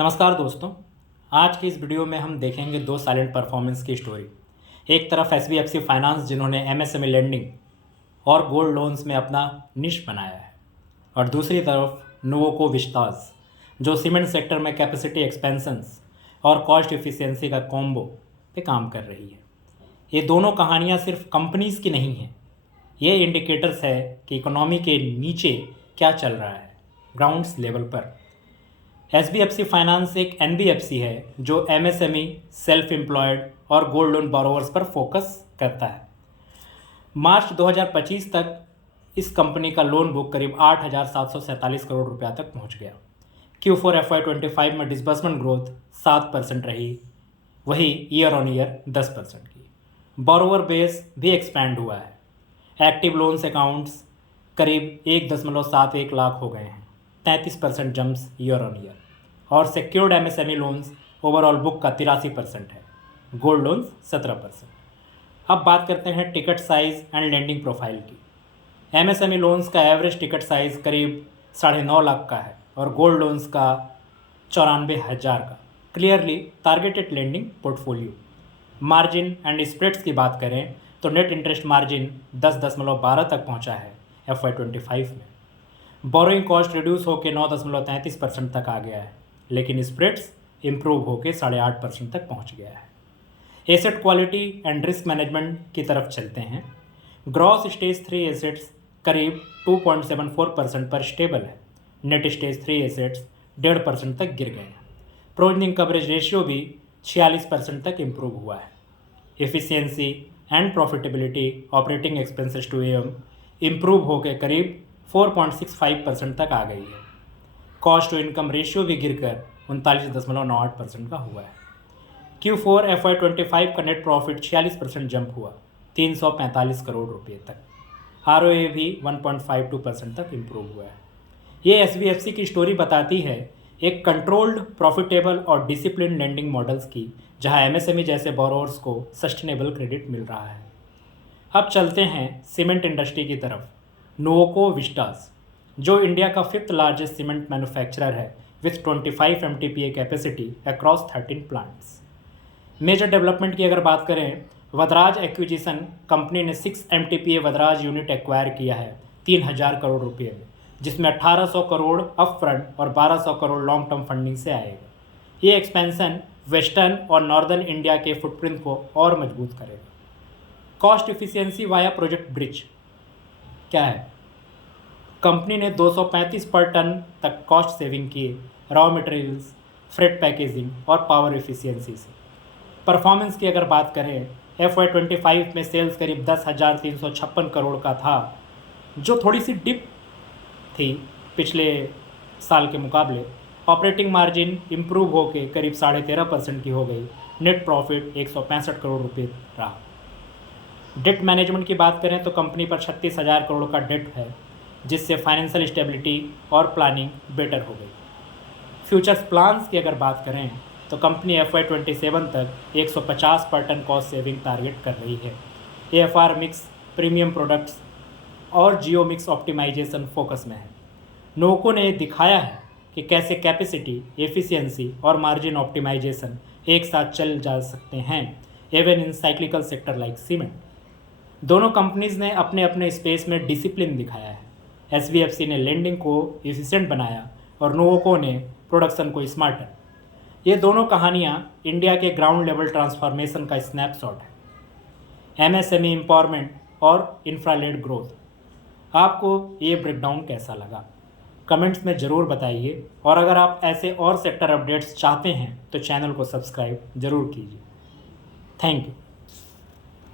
नमस्कार दोस्तों। आज की इस वीडियो में हम देखेंगे दो साइलेंट परफॉर्मेंस की स्टोरी। एक तरफ एसबीएफसी फाइनेंस जिन्होंने एमएसएमई लेंडिंग और गोल्ड लोन्स में अपना निश बनाया है, और दूसरी तरफ नुवोको विस्टास जो सीमेंट सेक्टर में कैपेसिटी एक्सपेंशंस और कॉस्ट एफिशिएंसी का कॉम्बो पे काम कर रही है। ये दोनों कहानियाँ सिर्फ कंपनीज़ की नहीं हैं, ये इंडिकेटर्स है कि इकोनॉमी के नीचे क्या चल रहा है ग्राउंड्स लेवल पर। एसबीएफसी फाइनेंस एक एनबीएफसी है जो एमएसएमई, सेल्फ एम्प्लॉयड और गोल्ड लोन बोरोवर्स पर फोकस करता है। मार्च 2025 तक इस कंपनी का लोन बुक करीब 8,747 करोड़ रुपया तक पहुंच गया। Q4 FY25 में डिसबर्समेंट ग्रोथ 7% रही, वही ईयर ऑन ईयर 10% की। बोरोवर बेस भी एक्सपैंड हुआ है। एक्टिव लोन्स अकाउंट्स करीब 1.71 लाख हो गए हैं, 33% जम्प्स ईयर ऑन ईयर, और secured MSME loans overall book का 83% है, गोल्ड लोन्स 17%। अब बात करते हैं ticket size and lending profile की। एमएसएमई लोन्स का एवरेज टिकट साइज़ करीब 9.5 लाख का है और गोल्ड लोन्स का 94,000 का। Clearly targeted lending portfolio. Margin and spreads की बात करें तो नेट इंटरेस्ट मार्जिन 10.12 तक पहुंचा है FY25 में। बोरोइंग कॉस्ट रिड्यूस होकर 9.33% तक आ गया है, लेकिन स्प्रेड्स इम्प्रूव होकर 8.5% तक पहुंच गया है। Asset quality and risk management की तरफ चलते हैं। ग्रॉस स्टेज 3 एसेट्स करीब 2.74% पर स्टेबल है। नेट स्टेज 3 एसेट्स 1.5% तक गिर गए हैं। प्रोविजनिंग कवरेज रेशियो भी 46% तक इम्प्रूव हुआ है। Efficiency and profitability operating expenses to M improve होकर करीब 4.65% तक आ गई है। कॉस्ट टू इनकम रेशियो भी गिरकर 39.98% का हुआ है। Q4 FY25 का नेट प्रॉफिट 46% जंप हुआ 345 करोड़ रुपये तक। ROA भी 1.52% तक इम्प्रूव हुआ है। ये SBFC की स्टोरी बताती है एक कंट्रोल्ड, प्रॉफिटेबल और डिसिप्लिन लेंडिंग मॉडल्स की, जहां एमएसएमई जैसे बोरोवर्स को सस्टेनेबल क्रेडिट मिल रहा है। अब चलते हैं सीमेंट इंडस्ट्री की तरफ। नुवोको विस्टास जो इंडिया का 5th लार्जेस्ट सीमेंट मैन्युफैक्चरर है with 25 MTPA capacity across 13 plants. Major development की अगर बात करें, वदराज एक्विजिशन कंपनी ने 6 MTPA वदराज यूनिट एक्वायर किया है 3,000 करोड़ रुपये में, जिसमें 1,800 करोड़ अप फ्रंट और 1,200 करोड़ लॉन्ग टर्म फंडिंग से आएगा। ये एक्सपेंशन वेस्टर्न और नॉर्दर्न इंडिया के फुटप्रिंट को और मजबूत करेगा। Cost efficiency via project bridge क्या है? कंपनी ने 235 पर टन तक कॉस्ट सेविंग किए रॉ मटेरियल्स, फ्रेट पैकेजिंग और पावर इफिशियंसी से। परफॉर्मेंस की अगर बात करें, FY25 में सेल्स करीब 10,356 करोड़ का था, जो थोड़ी सी डिप थी पिछले साल के मुकाबले। ऑपरेटिंग मार्जिन इम्प्रूव होकर करीब 13.5% की हो गई। नेट प्रॉफिट 165 करोड़ रुपये रहा। डेट मैनेजमेंट की बात करें तो कंपनी पर 36,000 करोड़ का डेट है, जिससे फाइनेंशियल स्टेबिलिटी और प्लानिंग बेटर हो गई। फ्यूचर्स प्लान्स की अगर बात करें तो कंपनी FY27 तक 150 पर टन कॉस्ट सेविंग टारगेट कर रही है। AFR मिक्स, प्रीमियम प्रोडक्ट्स और जियो मिक्स ऑप्टिमाइजेशन फोकस में है। नोको ने दिखाया है कि कैसे कैपेसिटी, एफिशिएंसी और मार्जिन ऑप्टिमाइजेशन एक साथ चल जा सकते हैं, even in cyclical sector like cement. दोनों कंपनीज ने अपने अपने स्पेस में डिसिप्लिन दिखाया है। SBFC ने लेंडिंग को एफिशिएंट बनाया और नोवोको ने प्रोडक्शन को स्मार्टर। ये दोनों कहानियाँ इंडिया के ग्राउंड लेवल ट्रांसफॉर्मेशन का स्नैपशॉट है। एमएसएमई एम्पावरमेंट और इंफ्रालेड ग्रोथ। आपको ये ब्रेकडाउन कैसा लगा? कमेंट्स में ज़रूर बताइए, और अगर आप ऐसे और सेक्टर अपडेट्स चाहते हैं तो चैनल को सब्सक्राइब ज़रूर कीजिए। Thank you.